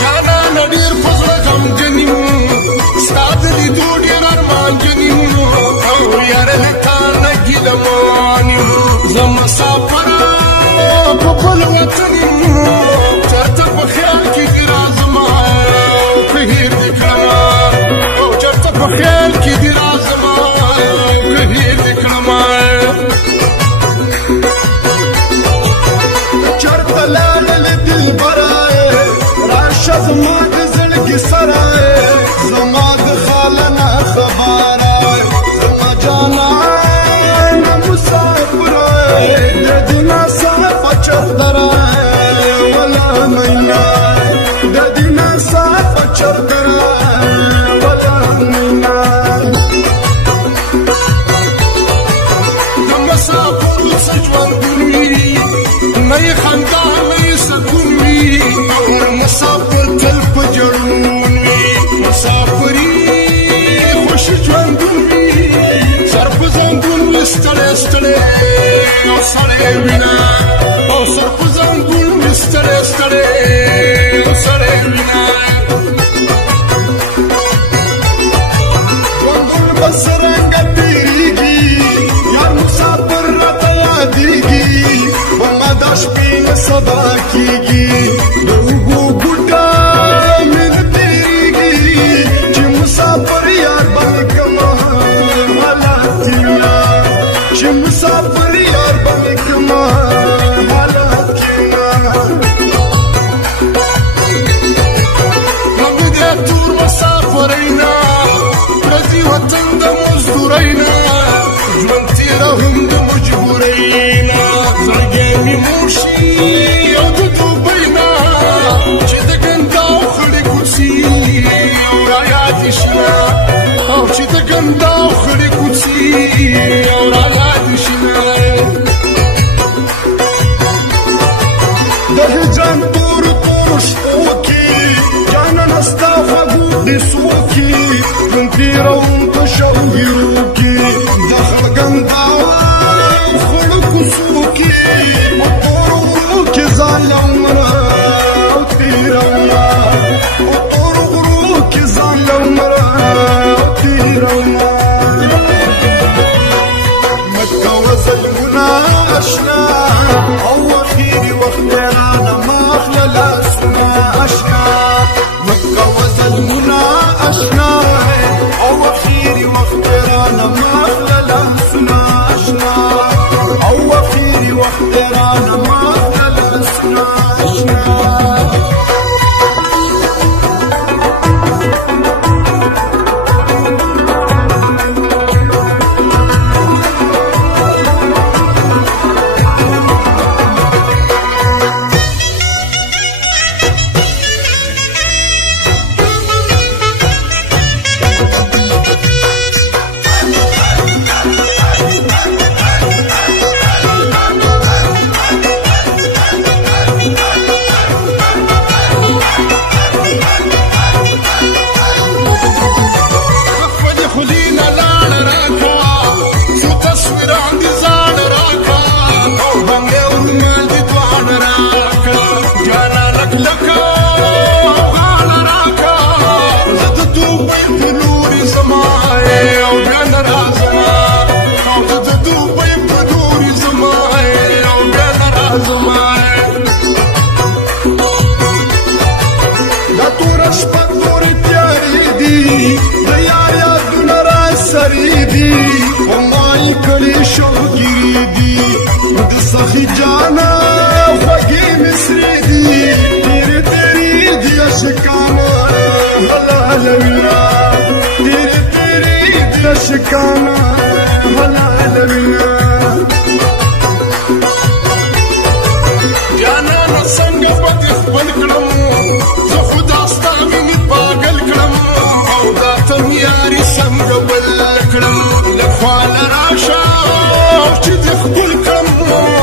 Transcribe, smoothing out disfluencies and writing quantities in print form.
جانانه ډېر په زړه غمجن یم ستا د لیدو ډېر ارمانجن یم او یاره له تا نه ګیلمان یم زه مسافره په بل وطن یم چېرته په خیال کې دې راځمه که هېر دې کړمه او چېرته په خیال کې دې راځمه که هېر دې کړمه چېرته لاړلې دلبره راشه زما د زړګي سره زما د خاله نه خبره زما جانانه مسافره د دې ناڅاپه چرته ولا مینا د دې ناڅاپه چرته ولا مینا د مسافرو څه ژوندون وي نه یې خندا نه یې سکون وي او مسافر تل په جړون وي مسافري خوشي ژوندون وي سر په زنګون وي ستړی ستړی او سړی وینه او سر په زنګون وي ستړی ستړی او سړی وینه ژوندون به څرنګه تېرېږي یار مسافر راته یادېږي په ما دا شپې نه سبا کېږي د اوږو ګوټه مې نه تېرېږي چې مسافر یار به مې کړمه حالات کښېنه چې مسافر یار به مې کړمه حالات کښېنه موږ د تور مسافرۍ نه پردي وطن د مزدورۍ نه ژوند تېروم د مجبورۍ نه زړګی مې موړ شي او د دوبۍ نه چې د ګنداو خړې کوڅې او رایادې شي نه او چې د ګنداو خړې کوڅې او رایادې شي نه د هجران تورو تورو شپو کې جانانه ستا خوږو قیسو کې ژوند تېروم په شوګیرو کې د خړګنداو خړو کوڅو کې په تورو غرو کې ځان لمره او تېرومه په تورو غرو کې ځان لمره او تېرومه مه کوه ظلمونه اشنا او اخیري وخت رانه مه اخله لاسونه اشنا مه کوه ظلمونه اشنا او اخیري وخت رانه مه اخله لاسونه اشنا او اخیري وخت رانه مه اخله لاسونه اشنا سخی جانا خوږې مصري دي تیرې تیرې دي عشقانه حلالوینه تیرې تیرې دي عشقانه حلالوینه جانانه څنګه به دې خپل کړم زه خو دا ستا مینې پاګل کړم او دا ته مې یاري څنګه بل کړم له خواله راشه چې دې خپل کړم